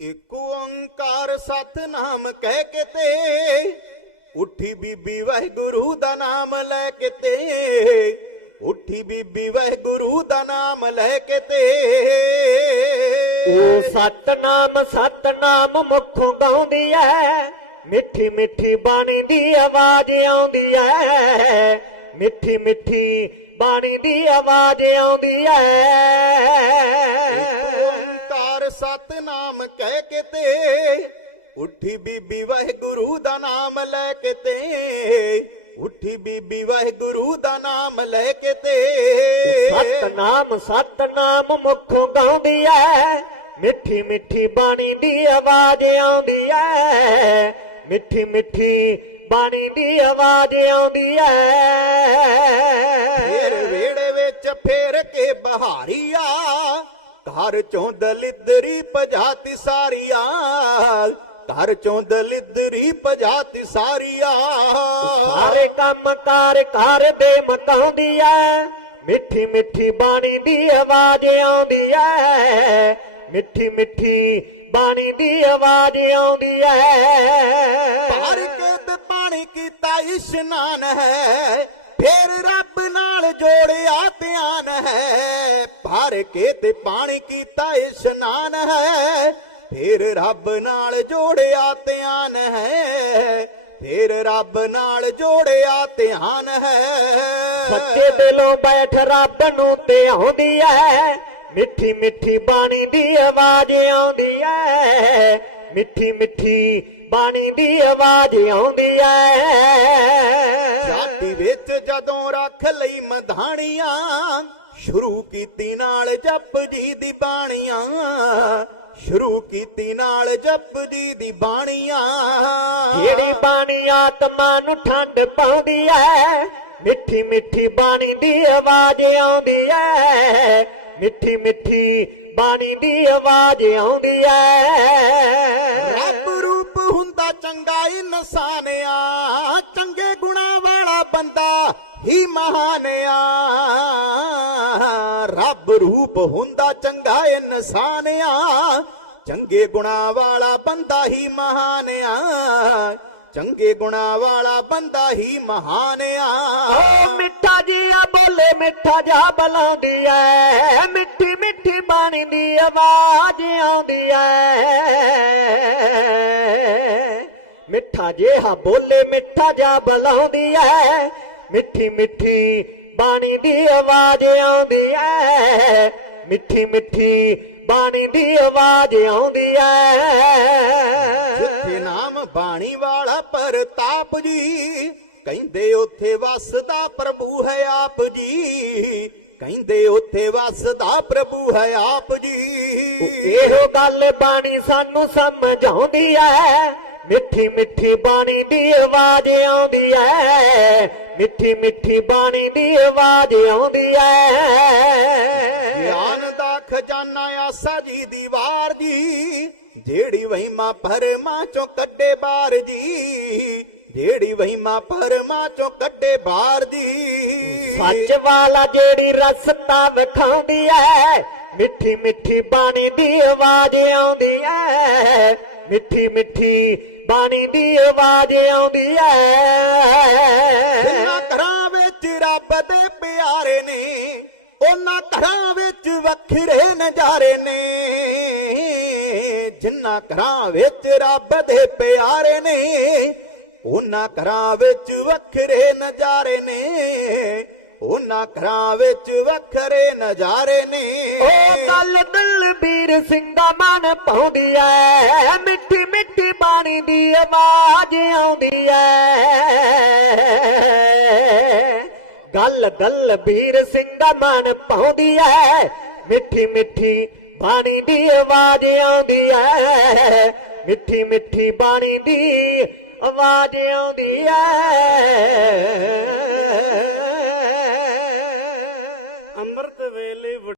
ਇੱਕ ਓੰਕਾਰ ਸਤਨਾਮ ਕਹਿ ਕੇ ਤੇ ਉੱਠੀ ਬੀਬੀ ਵਾਹਿਗੁਰੂ ਦਾ ਨਾਮ ਲੈ ਕੇ ਤੇ ਉੱਠੀ ਬੀਬੀ ਵਾਹਿਗੁਰੂ ਦਾ ਨਾਮ ਲੈ ਕੇ ਤੇ ਉਹ ਸਤਨਾਮ ਸਤਨਾਮ ਮੁਖੋਂ ਗਾਉਂਦੀ ਐ, ਮਿੱਠੀ ਮਿੱਠੀ ਬਾਣੀ ਦੀ ਆਵਾਜ਼ ਆਉਂਦੀ ਐ, ਮਿੱਠੀ ਮਿੱਠੀ ਬਾਣੀ ਦੀ ਆਵਾਜ਼ ਆਉਂਦੀ ਐ। ਕਹਿ ਕੇ ਤੇ ਉੱਠੀ ਬੀਬੀ ਵਾਹਿਗੁਰੂ ਦਾ ਨਾਮ ਲੈ ਕੇ ਤੇ ਉੱਠੀ ਬੀਬੀ ਵਾਹਿਗੁਰੂ ਦਾ ਨਾਮ ਲੈ ਕੇ ਤੇ ਸਤਨਾਮ ਸਤਨਾਮ ਮੁਖੋਂ ਗਾਉਂਦੀ ਐ ਮਿੱਠੀ ਮਿੱਠੀ ਬਾਣੀ ਦੀ ਆਵਾਜ਼ ਆਉਂਦੀ ਐ ਮਿੱਠੀ ਮਿੱਠੀ ਬਾਣੀ ਦੀ ਆਵਾਜ਼ ਆਉਂਦੀ ਐ। ਫੇਰ ਵੇੜੇ ਵਿੱਚ ਫੇਰ ਕੇ ਬਹਾਰੀਆ ਘਰ ਚੋਂ ਦਲਿਦਰੀ ਭਜਾਤੀ ਸਾਰੀਆ ਘਰ ਚੋਂ ਦਲਿਦਰੀ ਭਜਾਤੀ ਸਾਰੀਆ ਸਾਰੇ ਕੰਮ ਕਾਰ ਘਰ ਦੇ ਮਕਾਉਂਦੀ ਐ ਮਿੱਠੀ ਮਿੱਠੀ ਬਾਣੀ ਦੀ ਆਵਾਜ਼ ਆਉਂਦੀ ਐ ਮਿੱਠੀ ਮਿੱਠੀ ਬਾਣੀ ਦੀ ਆਵਾਜ਼ ਆਉਂਦੀ ਐ ਭਰ ਕੇ ਤੇ ਪਾਣੀ ਕੀਤਾ ਇਸ਼ਨਾਨ ਹੈ। ਫੇਰ ਰੱਬ ਨਾਲ ਜੋੜਿਆ ਧਿਆਨ ਹੈ। ਭਰ ਕੇ ਤੇ ਪਾਣੀ ਕੀਤਾ ਇਸ਼ਨਾਨ ਹੈ, ਫਿਰ ਰੱਬ ਨਾਲ ਜੋੜਿਆ ਧਿਆਨ ਹੈ, ਫਿਰ ਰੱਬ ਨਾਲ ਜੋੜਿਆ ਧਿਆਨ ਹੈ। ਸੱਚੇ ਦਿਲੋਂ ਬੈਠ ਰੱਬ ਨੂੰ ਤੇ ਆਉਂਦੀ ਐ ਮਿੱਠੀ ਮਿੱਠੀ ਬਾਣੀ ਦੀ ਆਵਾਜ਼ ਆਉਂਦੀ ਐ ਮਿੱਠੀ ਮਿੱਠੀ ਬਾਣੀ ਦੀ ਆਵਾਜ਼ ਆਉਂਦੀ ਐ ਛਾਤੀ ਵਿੱਚ ਜਦੋਂ ਰੱਖ ਲਈ ਮਧਾਣੀਆਂ ਸ਼ੁਰੂ ਕੀਤੀ ਨਾਲ ਜਪ ਜੀ ਦੀ ਬਾਣੀਆਂ ਸ਼ੁਰੂ ਕੀਤੀ ਨਾਲ ਜਪ ਜੀ ਦੀ ਬਾਣੀਆਂ। ਜਿਹੜੀ ਬਾਣੀ ਆਤਮਾ ਨੂੰ ਠੰਡ ਪਾਉਂਦੀ ਐ ਮਿੱਠੀ ਮਿੱਠੀ ਬਾਣੀ ਦੀ ਆਵਾਜ਼ ਆਉਂਦੀ ਐ ਮਿੱਠੀ ਮਿੱਠੀ ਬਾਣੀ ਦੀ ਆਵਾਜ਼ ਆਉਂਦੀ ਐ। ਰੱਬ ਰੂਪ ਹੁੰਦਾ ਚੰਗਾ ਇਨਸਾਨਿਆ ਬੰਦਾ ਹੀ ਮਹਾਨਿਆ ਰੱਬ ਰੂਪ ਹੁੰਦਾ ਚੰਗਾ ਇਨਸਾਨਿਆ ਚੰਗੇ ਗੁਣਾ ਵਾਲਾ ਬੰਦਾ ਹੀ ਮਹਾਨਿਆ ਚੰਗੇ ਗੁਣਾ ਵਾਲਾ ਬੰਦਾ ਹੀ ਮਹਾਨਿਆ ਓ ਮਿੱਠਾ ਜਿਹਾ ਬੋਲੇ, ਮਿੱਠਾ ਜਿਹਾ ਬਲਾਉਂਦੀ ਐ। ਮਿੱਠੀ ਮਿੱਠੀ ਬਾਣੀ ਦੀ ਆਵਾਜ਼ ਆਉਂਦੀ ਐ। ਮਿੱਠਾ ਜਿਹਾ ਬੋਲੇ ਮਿੱਠਾ ਜਿਹਾ ਬਲਾਉਂਦੀ ਐ। ਮਿੱਠੀ ਮਿੱਠੀ ਬਾਣੀ ਦੀ ਆਵਾਜ਼ ਆਉਂਦੀ ਐ। ਮਿੱਠੀ ਮਿੱਠੀ ਬਾਣੀ ਦੀ ਆਵਾਜ਼ ਆਉਂਦੀ ਐ। ਜਿੱਥੇ ਨਾਮ ਬਾਣੀ ਵਾਲਾ ਪ੍ਰਤਾਪ ਜੀ ਕਹਿੰਦੇ ਉੱਥੇ ਵਸਦਾ ਪ੍ਰਭੂ ਹੈ ਆਪ ਜੀ। ਕਹਿੰਦੇ ਉੱਥੇ ਵਸਦਾ ਪ੍ਰਭੂ ਹੈ ਆਪ ਜੀ। ਇਹੋ ਗੱਲ ਬਾਣੀ ਸਾਨੂੰ ਸਮਝਾਉਂਦੀ ਐ। ਮਿੱਠੀ ਮਿੱਠੀ ਬਾਣੀ ਦੀ ਆਵਾਜ਼ ਆਉਂਦੀ ਐ। ਮਿੱਠੀ ਮਿੱਠੀ ਬਾਣੀ ਦੀ ਆਵਾਜ਼ ਆਉਂਦੀ ਐ। ਗਿਆਨ ਦਾ ਖਜ਼ਾਨਾ ਆਸਾ ਜੀ ਦੀ ਵਾਰ ਜੀ। ਜਿਹੜੀ ਵਹਿਮਾ ਪਰਮਾ ਚੋਂ ਕੱਢੇ ਬਾਹਰ ਜੀ। ਜਿਹੜੀ ਵਹਿਮਾ ਪਰਮਾ ਚੋਂ ਕੱਢੇ ਬਾਹਰ ਜੀ। ਸੱਚ ਵਾਲਾ ਜਿਹੜੀ ਰਸਤਾ ਵਿਖਾਉਂਦੀ ਐ। ਮਿੱਠੀ ਮਿੱਠੀ ਬਾਣੀ ਦੀ ਆਵਾਜ਼ ਆਉਂਦੀ ਐ। ਮਿੱਠੀ ਮਿੱਠੀ ਬਾਣੀ ਦੀ ਆਵਾਜ਼ ਆਉਂਦੀ ਐ। ਘਰਾਂ ਵਿੱਚ ਰੱਬ ਦੇ ਪਿਆਰੇ ਨੇ ਉਹਨਾਂ ਘਰਾਂ ਵਿੱਚ ਵੱਖਰੇ ਨਜ਼ਾਰੇ ਨੇ। ਜਿੰਨਾ ਘਰਾਂ ਵਿੱਚ ਰੱਬ ਦੇ ਪਿਆਰੇ ਨੇ ਉਹਨਾਂ ਘਰਾਂ ਵਿੱਚ ਵੱਖਰੇ ਨਜ਼ਾਰੇ ਨੇ। ਉਹਨਾਂ ਘਰਾਂ ਵਿੱਚ ਵੱਖਰੇ ਨਜ਼ਾਰੇ ਨੇ। ਉਹ ਗੱਲ ਦਲਬੀਰ ਸਿੰਘ ਦਾ ਮਨ ਪਾਉਂਦੀ ਐ। ਮਿੱਠੀ ਮਿੱਠੀ ਬਾਣੀ ਦੀ ਆਵਾਜ਼ ਆਉਂਦੀ ਐ। ਗੱਲ ਦਲਬੀਰ ਸਿੰਘ ਦਾ ਮਨ ਪਾਉਂਦੀ ਐ। ਮਿੱਠੀ ਮਿੱਠੀ ਬਾਣੀ ਦੀ ਆਵਾਜ਼ ਆਉਂਦੀ ਐ। ਮਿੱਠੀ ਮਿੱਠੀ ਬਾਣੀ ਦੀ ਆਵਾਜ਼ ਆਉਂਦੀ ਐ।